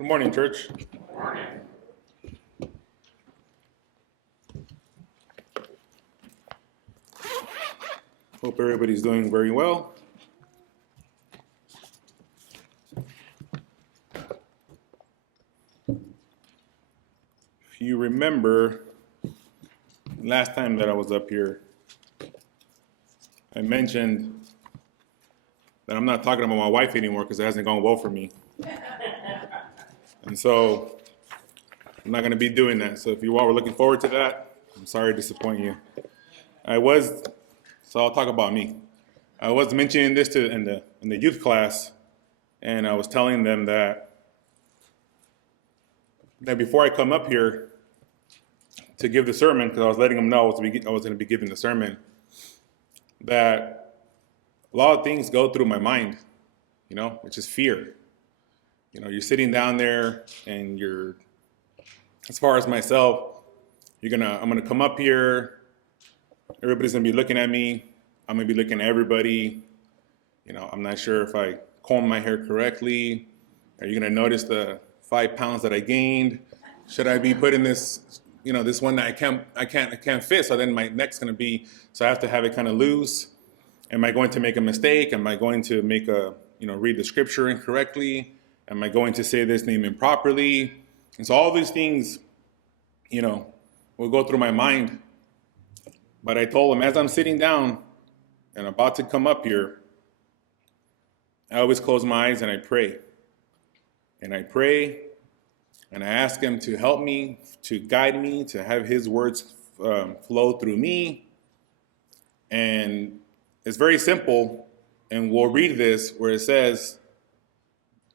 Good morning, church. Hope everybody's doing very well. If you remember, last time that I was up here, I mentioned that I'm not talking about my wife anymore because it hasn't gone well for me. And so I'm not going to be doing that. So if you all were looking forward to that, I'm sorry to disappoint you. So I'll talk about me. I was mentioning this in the youth class, and I was telling them that before I come up here to give the sermon, because I was letting them know I was going to be giving the sermon, that a lot of things go through my mind, which is fear. You're sitting down there, and as far as myself, I'm gonna come up here. Everybody's gonna be looking at me. I'm gonna be looking at everybody. I'm not sure if I comb my hair correctly. Are you gonna notice the 5 pounds that I gained? Should I be putting this, this one that I can't fit? So then my neck's gonna be, so I have to have it kind of loose. Am I going to make a mistake? Am I going to read the scripture incorrectly? Am I going to say this name improperly? And so all these things, will go through my mind. But I told him, as I'm sitting down and about to come up here, I always close my eyes and I pray. And I pray and I ask him to help me, to guide me, to have his words flow through me. And it's very simple. And we'll read this where it says,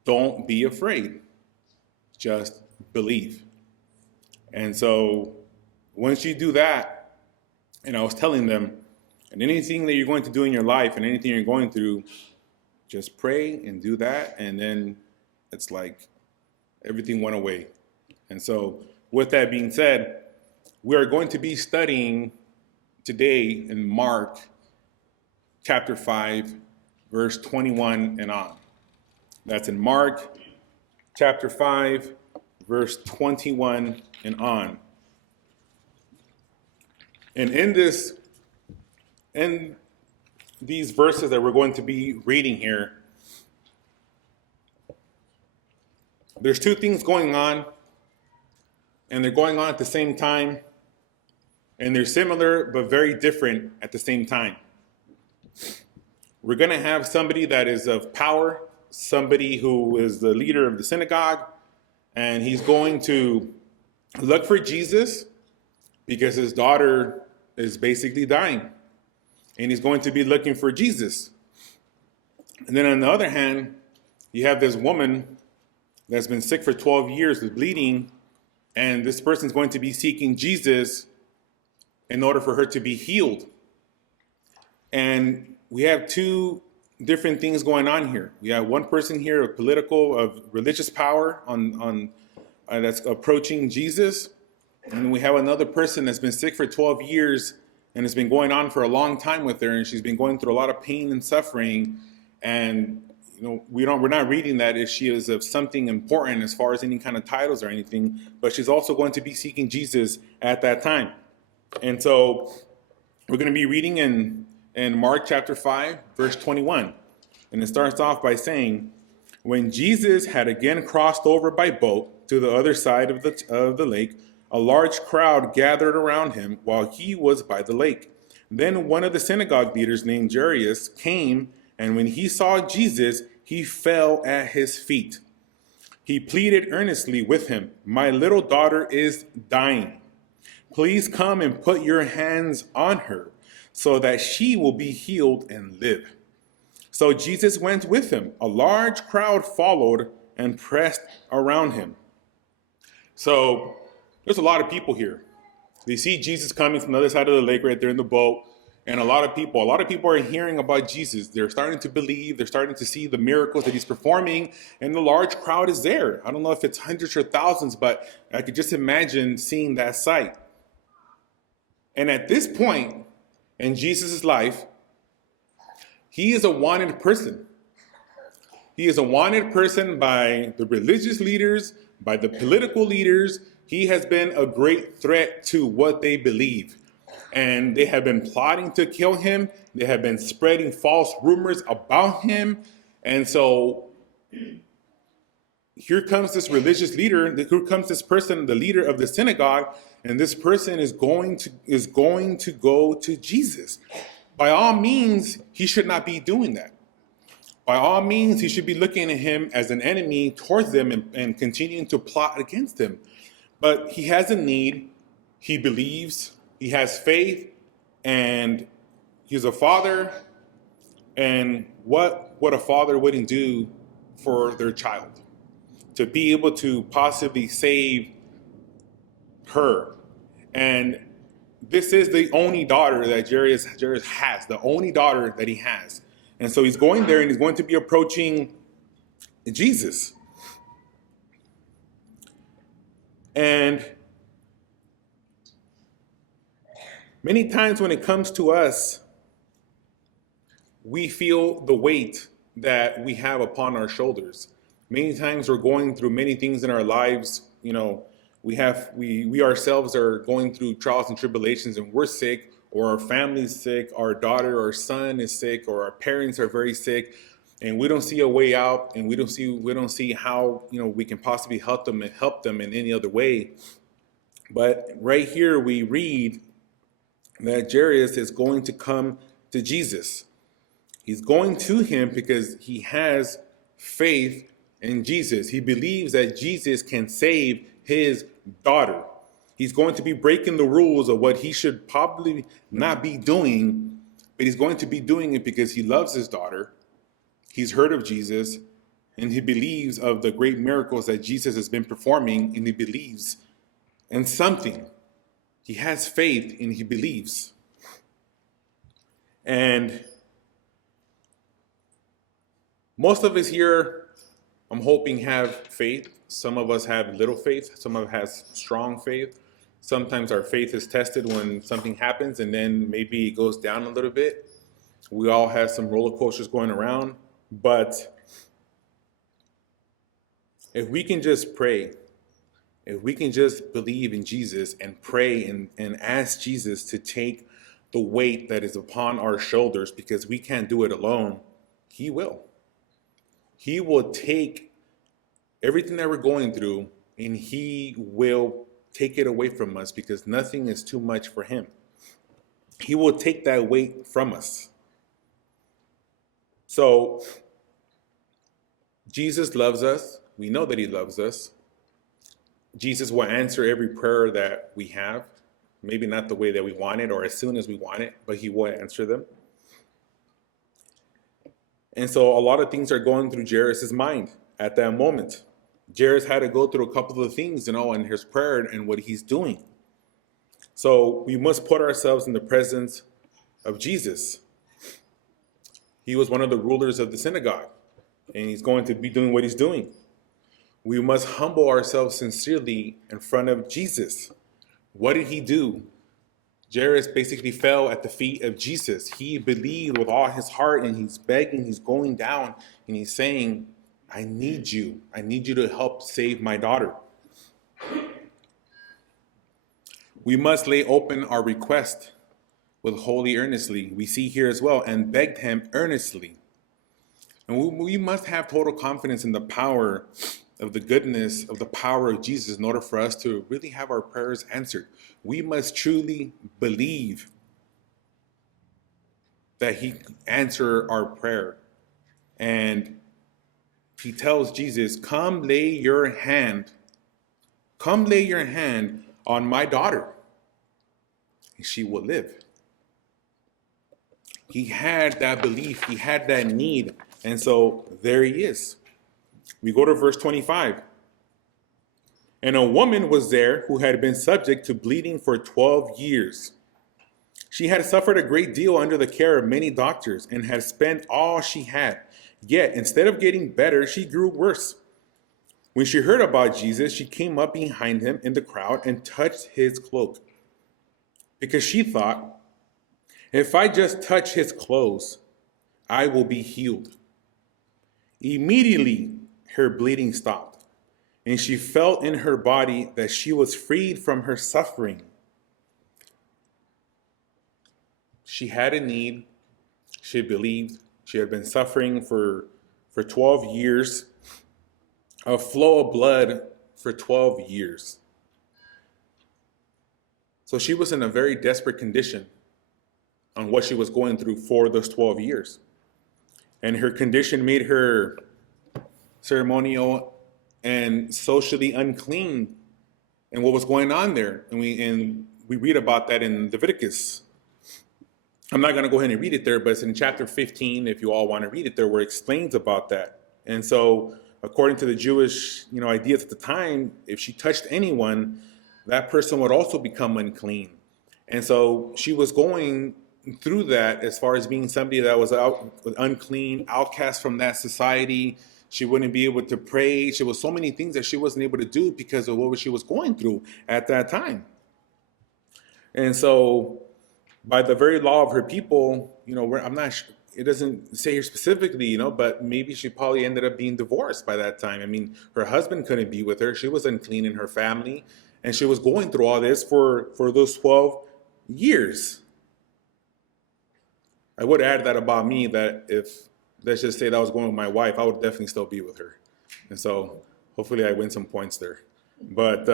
don't be afraid, just believe. And so once you do that, and I was telling them, and anything that you're going to do in your life and anything you're going through, just pray and do that. And then it's like everything went away. And so with that being said, we are going to be studying today in Mark chapter 5, verse 21 and on. That's in Mark chapter 5, verse 21 and on. And in these verses that we're going to be reading here, there's two things going on, and they're going on at the same time, and they're similar but very different at the same time. We're going to have somebody that is of power, somebody who is the leader of the synagogue, and he's going to look for Jesus because his daughter is basically dying, and he's going to be looking for Jesus. And then on the other hand, you have this woman that's been sick for 12 years with bleeding, and this person's going to be seeking Jesus in order for her to be healed. And we have two different things going on here. We have one person here of religious power on that's approaching Jesus. And we have another person that's been sick for 12 years, and it's been going on for a long time with her, and she's been going through a lot of pain and suffering. And we're not reading that if she is of something important as far as any kind of titles or anything, but she's also going to be seeking Jesus at that time. And so we're going to be reading in Mark chapter 5, verse 21. And it starts off by saying, when Jesus had again crossed over by boat to the other side of the lake, a large crowd gathered around him while he was by the lake. Then one of the synagogue leaders named Jairus came, and when he saw Jesus, he fell at his feet. He pleaded earnestly with him, "My little daughter is dying. Please come and put your hands on her so that she will be healed and live." So Jesus went with him. A large crowd followed and pressed around him. So there's a lot of people here. They see Jesus coming from the other side of the lake right there in the boat. And a lot of people are hearing about Jesus. They're starting to believe. They're starting to see the miracles that he's performing. And the large crowd is there. I don't know if it's hundreds or thousands, but I could just imagine seeing that sight. And at this point in Jesus' life, he is a wanted person. He is a wanted person by the religious leaders, by the political leaders. He has been a great threat to what they believe. And they have been plotting to kill him. They have been spreading false rumors about him. And so here comes this religious leader, here comes this person, the leader of the synagogue, and this person is going to go to Jesus. By all means, he should not be doing that. By all means, he should be looking at him as an enemy towards them and continuing to plot against him. But he has a need, he believes, he has faith, and he's a father. And what a father wouldn't do for their child? To be able to possibly save her. And this is the only daughter that Jairus has, the only daughter that he has. And so he's going there and he's going to be approaching Jesus. And many times when it comes to us, we feel the weight that we have upon our shoulders. Many times we're going through many things in our lives. You know, we ourselves are going through trials and tribulations, and we're sick, or our family's sick, our daughter or son is sick, or our parents are very sick, and we don't see a way out, and we don't see how, you know, we can possibly help them in any other way. But right here we read that Jairus is going to come to Jesus. He's going to him because he has faith in Jesus. He believes that Jesus can save his daughter. He's going to be breaking the rules of what he should probably not be doing, but he's going to be doing it because he loves his daughter. He's heard of Jesus, and he believes of the great miracles that Jesus has been performing, and he believes in something. He has faith and he believes. And most of us here, I'm hoping, have faith. Some of us have little faith. Some of us have strong faith. Sometimes our faith is tested when something happens, and then maybe it goes down a little bit. We all have some roller coasters going around. But if we can just pray, if we can just believe in Jesus and pray and ask Jesus to take the weight that is upon our shoulders, because we can't do it alone, he will. He will take everything that we're going through, and he will take it away from us, because nothing is too much for him. He will take that weight from us. So Jesus loves us. We know that he loves us. Jesus will answer every prayer that we have. Maybe not the way that we want it or as soon as we want it, but he will answer them. And so a lot of things are going through Jairus' mind at that moment. Jairus had to go through a couple of things, in his prayer and what he's doing. So we must put ourselves in the presence of Jesus. He was one of the rulers of the synagogue, and he's going to be doing what he's doing. We must humble ourselves sincerely in front of Jesus. What did he do? Jairus basically fell at the feet of Jesus. He believed with all his heart, and he's begging, he's going down, and he's saying, I need you. I need you to help save my daughter. We must lay open our request with holy earnestly. We see here as well, and begged him earnestly. And we must have total confidence in the power of the goodness of the power of Jesus in order for us to really have our prayers answered. We must truly believe that he answered our prayer. And he tells Jesus, come lay your hand on my daughter, and she will live. He had that belief, he had that need, and so there he is. We go to verse 25. And a woman was there who had been subject to bleeding for 12 years. She had suffered a great deal under the care of many doctors and had spent all she had. Yet, instead of getting better, she grew worse. When she heard about Jesus, she came up behind him in the crowd and touched his cloak, because she thought, if I just touch his clothes, I will be healed. Immediately, her bleeding stopped, and she felt in her body that she was freed from her suffering. She had a need. She believed. She had been suffering for 12 years, a flow of blood for 12 years. So she was in a very desperate condition on what she was going through for those 12 years. And her condition made her ceremonial and socially unclean, and what was going on there. And we read about that in Leviticus. I'm not going to go ahead and read it there, but it's in chapter 15, if you all want to read it there, where it explains about that. And so, according to the Jewish, ideas at the time, if she touched anyone, that person would also become unclean. And so she was going through that as far as being somebody that was unclean, outcast from that society. She wouldn't be able to pray. There was so many things that she wasn't able to do because of what she was going through at that time. And so, by the very law of her people, I'm not sure, it doesn't say here specifically, but maybe she probably ended up being divorced by that time. I mean, her husband couldn't be with her. She was unclean in her family, and she was going through all this for those 12 years. I would add that about me, that if, let's just say that I was going with my wife, I would definitely still be with her. And so hopefully I win some points there. But,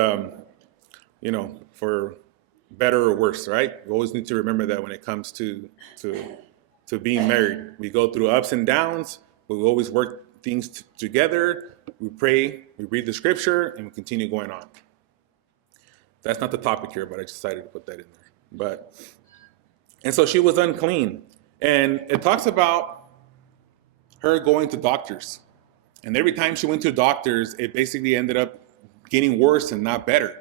for better or worse, right? We always need to remember that when it comes to being married. We go through ups and downs, but we always work things together. We pray, we read the scripture, and we continue going on. That's not the topic here, but I just decided to put that in there. And so she was unclean. And it talks about her going to doctors. And every time she went to doctors, it basically ended up getting worse and not better.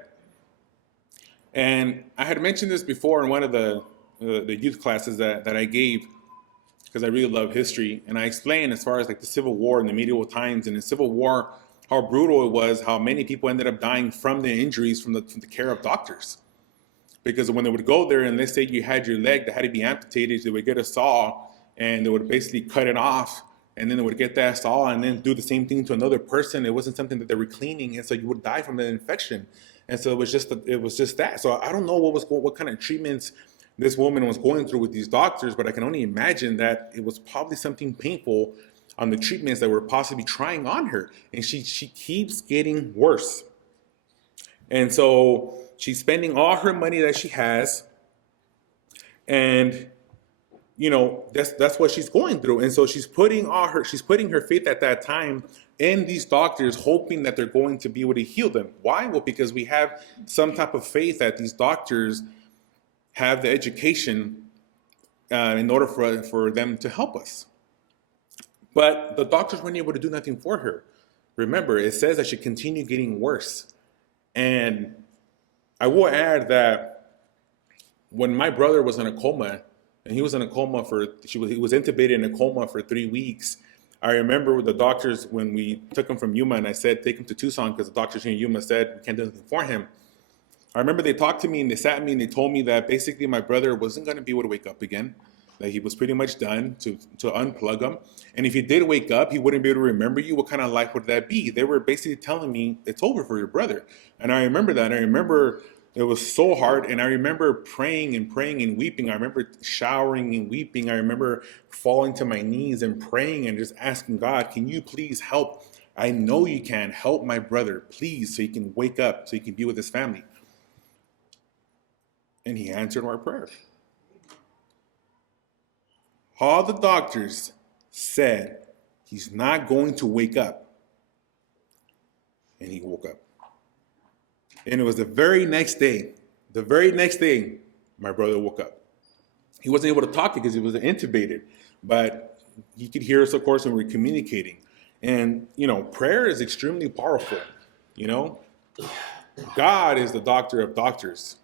And I had mentioned this before in one of the youth classes that I gave, because I really love history. And I explained as far as like the Civil War in the medieval times, and the Civil War, how brutal it was, how many people ended up dying from the injuries from the care of doctors. Because when they would go there and let's say you had your leg that had to be amputated, they would get a saw and they would basically cut it off, and then they would get that saw and then do the same thing to another person. It wasn't something that they were cleaning, and so you would die from an infection. And so it was just that. So I don't know what kind of treatments this woman was going through with these doctors, but I can only imagine that it was probably something painful on the treatments that were possibly trying on her. And she keeps getting worse. And so she's spending all her money that she has, and that's what she's going through. And so she's putting her faith at that time in these doctors, hoping that they're going to be able to heal them. Why? Well, because we have some type of faith that these doctors have the education in order for them to help us. But the doctors weren't able to do nothing for her. Remember, it says that she continued getting worse. And I will add that when my brother was in a coma, and he was in a coma he was intubated in a coma for 3 weeks. I remember the doctors, when we took him from Yuma, and I said, take him to Tucson, because the doctors here in Yuma said we can't do anything for him. I remember they talked to me and they sat me and they told me that basically my brother wasn't going to be able to wake up again, that he was pretty much done, to unplug him. And if he did wake up, he wouldn't be able to remember you. What kind of life would that be? They were basically telling me, it's over for your brother. And I remember that. I remember it was so hard. And I remember praying and weeping. I remember showering and weeping. I remember falling to my knees and praying and just asking God, can you please help? I know you can. Help my brother, please, so he can wake up, so he can be with his family. And he answered our prayer. All the doctors said he's not going to wake up. And he woke up. And it was the very next day, my brother woke up. He wasn't able to talk because he was intubated, but he could hear us, of course, when we were communicating. And, prayer is extremely powerful. God is the doctor of doctors.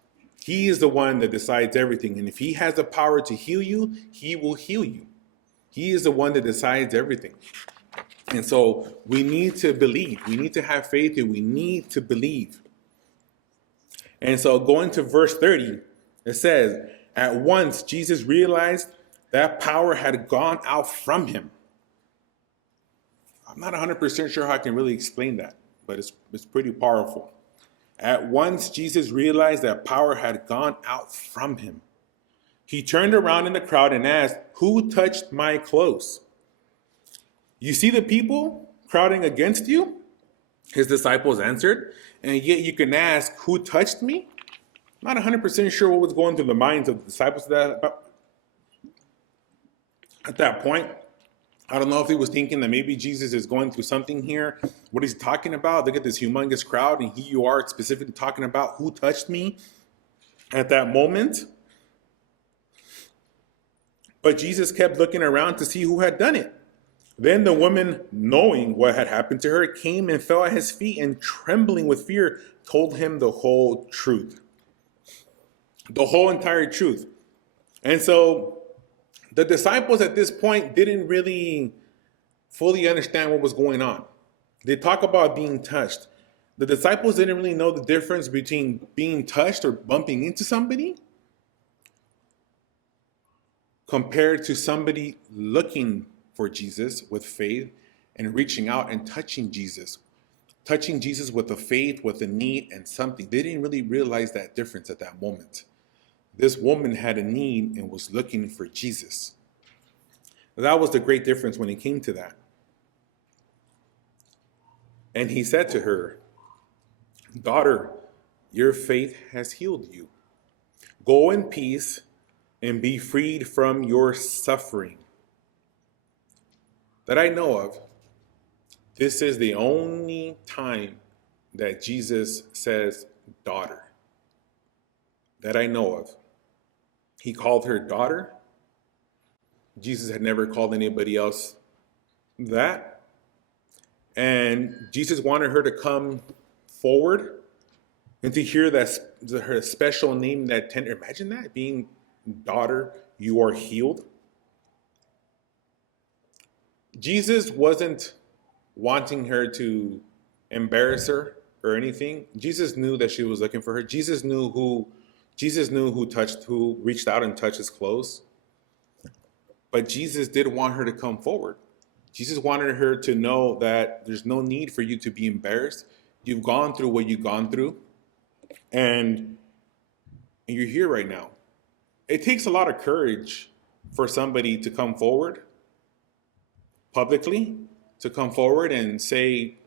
He is the one that decides everything. And if he has the power to heal you, he will heal you. He is the one that decides everything. And so we need to believe. We need to have faith, and we need to believe. And so going to verse 30, it says, at once Jesus realized that power had gone out from him. I'm not 100% sure how I can really explain that, but it's pretty powerful. At once, Jesus realized that power had gone out from him. He turned around in the crowd and asked, "Who touched my clothes?" You see the people crowding against you? His disciples answered, and yet you can ask, "Who touched me?" I'm not 100% sure what was going through the minds of the disciples at that point. I don't know if he was thinking that maybe Jesus is going through something here. What he's talking about, look at this humongous crowd, and here you are specifically talking about who touched me at that moment. But Jesus kept looking around to see who had done it. Then the woman, knowing what had happened to her, came and fell at his feet and, trembling with fear, told him the whole truth. The whole entire truth. And so the disciples at this point didn't really fully understand what was going on. They talk about being touched. The disciples didn't really know the difference between being touched or bumping into somebody compared to somebody looking for Jesus with faith and reaching out and touching Jesus. Touching Jesus with a faith, with a need and something. They didn't really realize that difference at that moment. This woman had a need and was looking for Jesus. That was the great difference when it came to that. And he said to her, "Daughter, your faith has healed you. Go in peace and be freed from your suffering." That I know of, this is the only time that Jesus says daughter. That I know of. He called her daughter. Jesus had never called anybody else that. And Jesus wanted her to come forward and to hear that her special name, that tender. Imagine that, being daughter, you are healed. Jesus wasn't wanting her to embarrass her or anything. Jesus knew that she was looking for her. Jesus knew who reached out and touched his clothes. But Jesus did want her to come forward. Jesus wanted her to know that there's no need for you to be embarrassed. You've gone through what you've gone through, and you're here right now. It takes a lot of courage for somebody to come forward publicly, to come forward and say,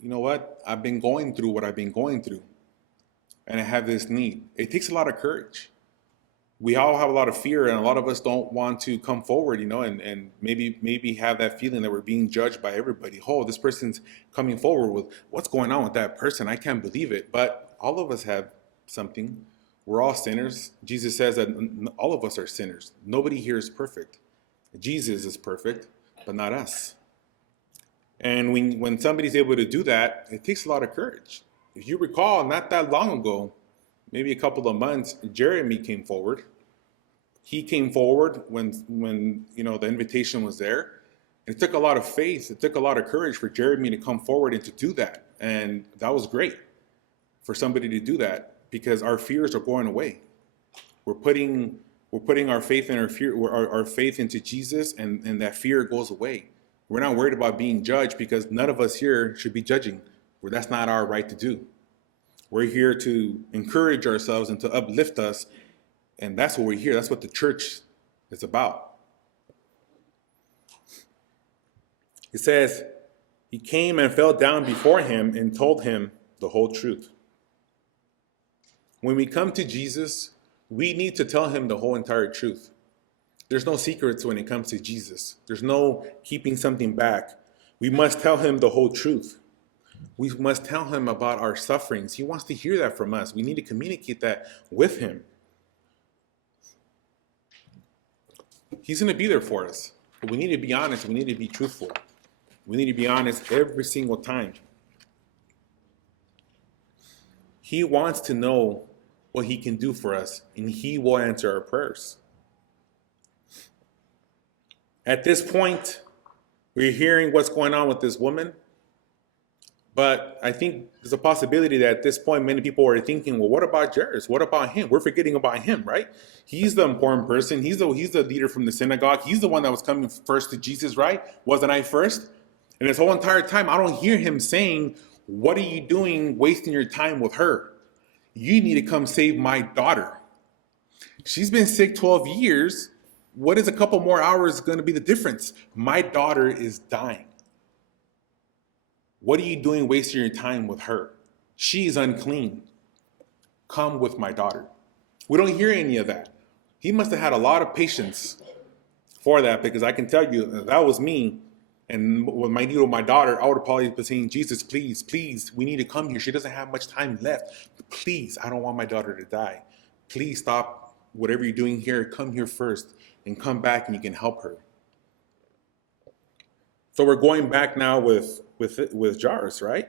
"You know what? I've been going through what I've been going through, and I have this need." It takes a lot of courage. We all have a lot of fear, and a lot of us don't want to come forward, and maybe have that feeling that we're being judged by everybody. Oh, this person's coming forward with what's going on with that person. I can't believe it. But all of us have something. We're all sinners. Jesus says that all of us are sinners. Nobody here is perfect. Jesus is perfect, but not us. And when somebody's able to do that, it takes a lot of courage. If you recall, not that long ago, maybe a couple of months, Jeremy came forward. He came forward when the invitation was there. It took a lot of faith. It took a lot of courage for Jeremy to come forward and to do that. And that was great for somebody to do that, because our fears are going away. We're putting our faith in our faith into Jesus, and that fear goes away. We're not worried about being judged, because none of us here should be judging. That's not our right to do. We're here to encourage ourselves and to uplift us, and that's what we're here. That's what the church is about. It says, he came and fell down before him and told him the whole truth. When we come to Jesus, we need to tell him the whole entire truth. There's no secrets when it comes to Jesus. There's no keeping something back. We must tell him the whole truth. We must tell him about our sufferings. He wants to hear that from us. We need to communicate that with him. He's going to be there for us. But we need to be honest. We need to be truthful. We need to be honest every single time. He wants to know what he can do for us, and he will answer our prayers. At this point, we're hearing what's going on with this woman. But I think there's a possibility that at this point, many people are thinking, well, what about Jairus? What about him? We're forgetting about him, right? He's the important person. He's the leader from the synagogue. He's the one that was coming first to Jesus, right? Wasn't I first? And this whole entire time, I don't hear him saying, what are you doing wasting your time with her? You need to come save my daughter. She's been sick 12 years. What is a couple more hours going to be the difference? My daughter is dying. What are you doing wasting your time with her? She's unclean. Come with my daughter. We don't hear any of that. He must have had a lot of patience for that, because I can tell you, if that was me, and with my needle, my daughter, I would have probably been saying, Jesus, please, please, we need to come here. She doesn't have much time left. Please, I don't want my daughter to die. Please stop whatever you're doing here. Come here first and come back and you can help her. So we're going back now with Jairus, right?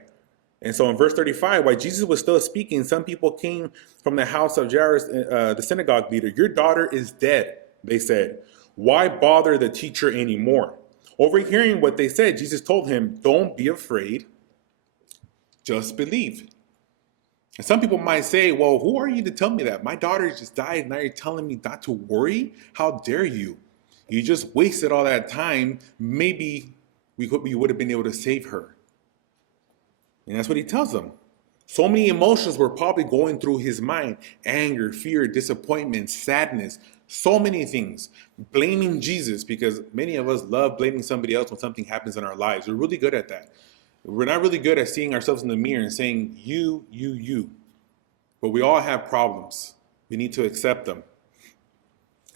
And so in verse 35, while Jesus was still speaking, some people came from the house of Jairus, the synagogue leader. Your daughter is dead, they said. Why bother the teacher anymore? Overhearing what they said, Jesus told him, don't be afraid, just believe. And some people might say, well, who are you to tell me that? My daughter just died, now you're telling me not to worry? How dare you? You just wasted all that time. Maybe we would have been able to save her. And that's what he tells them. So many emotions were probably going through his mind. Anger, fear, disappointment, sadness, so many things. Blaming Jesus, because many of us love blaming somebody else when something happens in our lives. We're really good at that. We're not really good at seeing ourselves in the mirror and saying, you. But we all have problems. We need to accept them.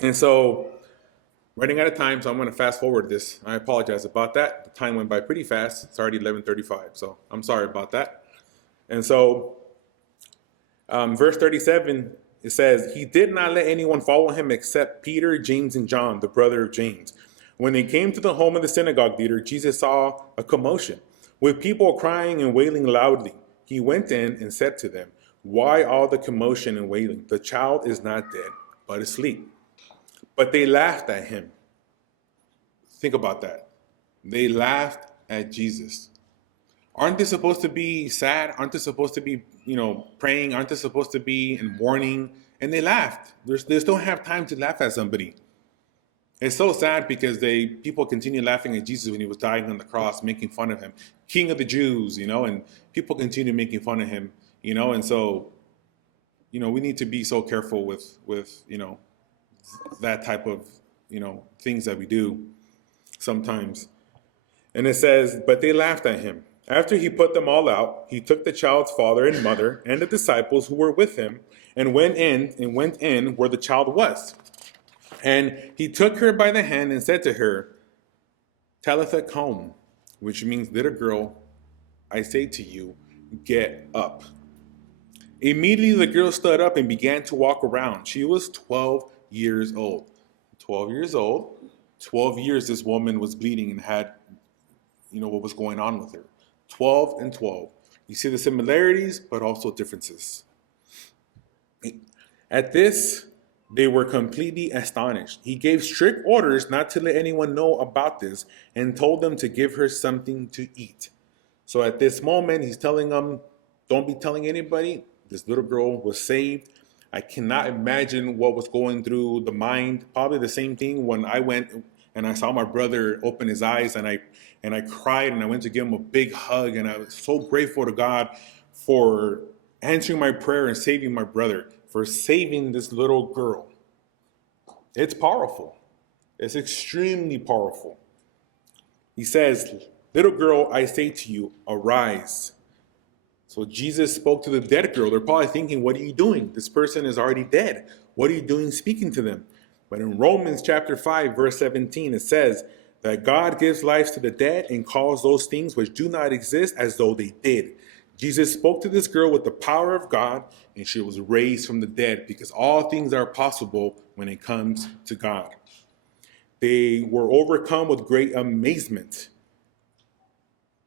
And so, running out of time, so I'm going to fast forward this. I apologize about that. The time went by pretty fast. It's already 11:35, so I'm sorry about that. And so, verse 37, it says, he did not let anyone follow him except Peter, James, and John, the brother of James. When they came to the home of the synagogue leader, Jesus saw a commotion, with people crying and wailing loudly. He went in and said to them, why all the commotion and wailing? The child is not dead, but asleep. But they laughed at him. Think about that. They laughed at Jesus. Aren't they supposed to be sad? Aren't they supposed to be, praying? Aren't they supposed to be in mourning? And they laughed. They still have time to laugh at somebody. It's so sad because people continue laughing at Jesus when he was dying on the cross, making fun of him. King of the Jews, and people continue making fun of him, and so, we need to be so careful with that type of, things that we do sometimes. And it says, but they laughed at him. After he put them all out, he took the child's father and mother and the disciples who were with him and went in where the child was. And he took her by the hand and said to her, Talitha cum, which means, little girl, I say to you, get up. Immediately the girl stood up and began to walk around. She was 12 years old. 12 years old. 12 years this woman was bleeding and had, what was going on with her. 12 and 12. You see the similarities, but also differences. At this, they were completely astonished. He gave strict orders not to let anyone know about this and told them to give her something to eat. So at this moment, he's telling them, don't be telling anybody. This little girl was saved. I cannot imagine what was going through the mind. Probably the same thing when I went and I saw my brother open his eyes and I cried and I went to give him a big hug. And I was so grateful to God for answering my prayer and saving my brother, for saving this little girl. It's powerful. It's extremely powerful. He says, little girl, I say to you, arise. So Jesus spoke to the dead girl. They're probably thinking, what are you doing? This person is already dead. What are you doing speaking to them? But in Romans chapter 5, verse 17, it says that God gives life to the dead and calls those things which do not exist as though they did. Jesus spoke to this girl with the power of God, and she was raised from the dead, because all things are possible when it comes to God. They were overcome with great amazement.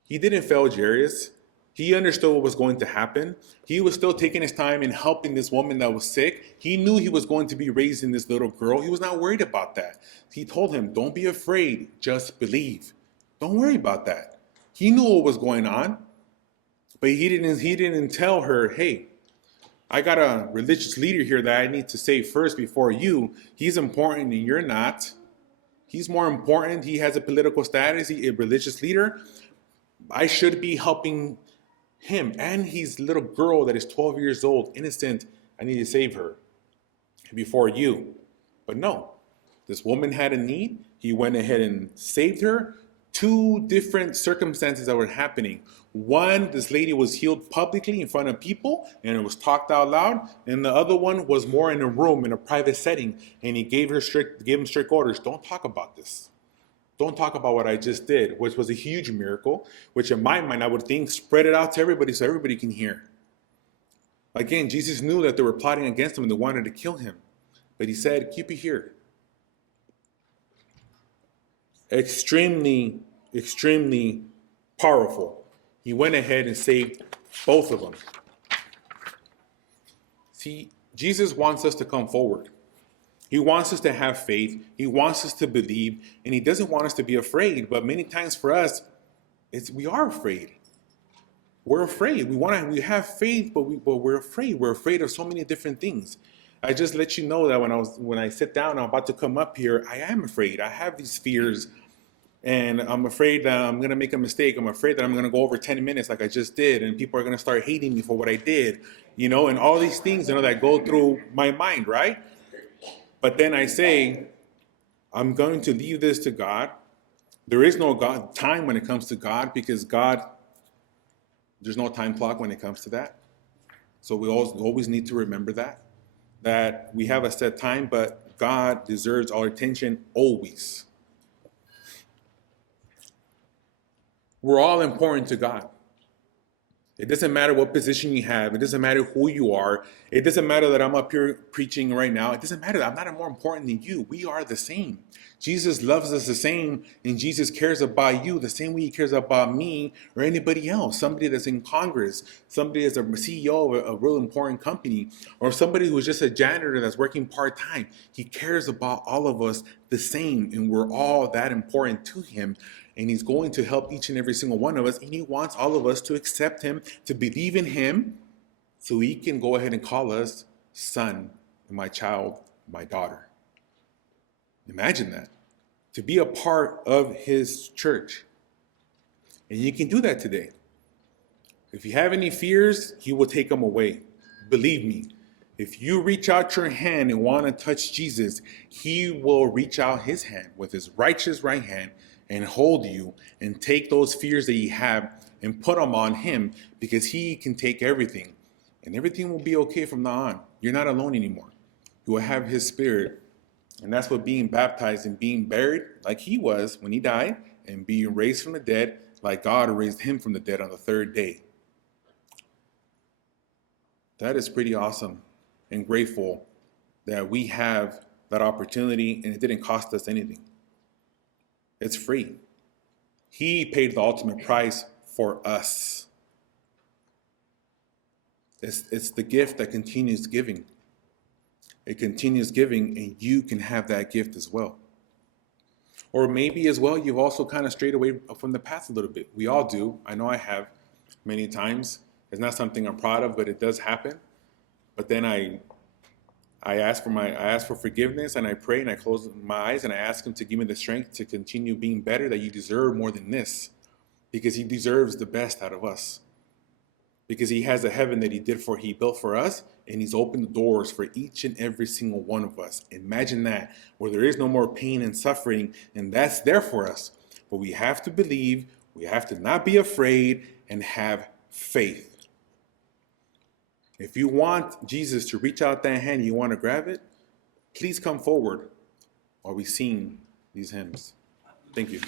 He didn't fail Jairus. He understood what was going to happen. He was still taking his time in helping this woman that was sick. He knew he was going to be raising this little girl. He was not worried about that. He told him, don't be afraid, just believe. Don't worry about that. He knew what was going on, but he didn't tell her, hey, I got a religious leader here that I need to save first before you. He's important and you're not. He's more important. He has a political status, a religious leader. I should be helping him and his little girl that is 12 years old, innocent. I need to save her before you. But no, this woman had a need. He went ahead and saved her. Two different circumstances that were happening. One, this lady was healed publicly in front of people and it was talked out loud. And the other one was more in a room, in a private setting. And he gave him strict orders. Don't talk about this. Don't talk about what I just did, which was a huge miracle, which in my mind, I would think, spread it out to everybody so everybody can hear. Again, Jesus knew that they were plotting against him and they wanted to kill him. But he said, keep it here. Extremely, extremely powerful. He went ahead and saved both of them. See, Jesus wants us to come forward. He wants us to have faith. He wants us to believe, and he doesn't want us to be afraid. But many times for us, we are afraid. We're afraid. We have faith, but we're afraid. We're afraid of so many different things. I just let you know that when I sit down, I'm about to come up here, I am afraid. I have these fears, and I'm afraid that I'm going to make a mistake. I'm afraid that I'm going to go over 10 minutes like I just did, and people are going to start hating me for what I did, and all these things, that go through my mind, right? But then I say, I'm going to leave this to God. There is no time when it comes to God, because God, there's no time clock when it comes to that. So we always need to remember that we have a set time, but God deserves our attention always. We're all important to God. It doesn't matter what position you have. It doesn't matter who you are. It doesn't matter that I'm up here preaching right now. It doesn't matter. I'm not more important than you. We are the same. Jesus loves us the same, and Jesus cares about you the same way he cares about me or anybody else. Somebody that's in Congress, somebody that's a CEO of a real important company, or somebody who's just a janitor that's working part-time. He cares about all of us the same, and we're all that important to him. And he's going to help each and every single one of us. And he wants all of us to accept him, to believe in him, so he can go ahead and call us son, my child, my daughter. Imagine that. To be a part of his church. And you can do that today. If you have any fears, he will take them away. Believe me. If you reach out your hand and want to touch Jesus, he will reach out his hand with his righteous right hand and hold you and take those fears that you have and put them on him, because he can take everything and everything will be okay from now on. You're not alone anymore. You will have his spirit. And that's what being baptized and being buried like he was when he died, and being raised from the dead like God raised him from the dead on the third day. That is pretty awesome and grateful that we have that opportunity, and it didn't cost us anything. It's free. He paid the ultimate price for us. It's the gift that continues giving. It continues giving, and you can have that gift as well. Or maybe as well, you've also kind of strayed away from the path a little bit. We all do. I know I have many times. It's not something I'm proud of, but it does happen. But then I ask for forgiveness, and I pray, and I close my eyes, and I ask him to give me the strength to continue being better, that you deserve more than this, because he deserves the best out of us. Because he has a heaven that he built for us, and he's opened the doors for each and every single one of us. Imagine that, where there is no more pain and suffering, and that's there for us. But we have to believe, we have to not be afraid, and have faith. If you want Jesus to reach out that hand and you want to grab it, please come forward while we sing these hymns. Thank you.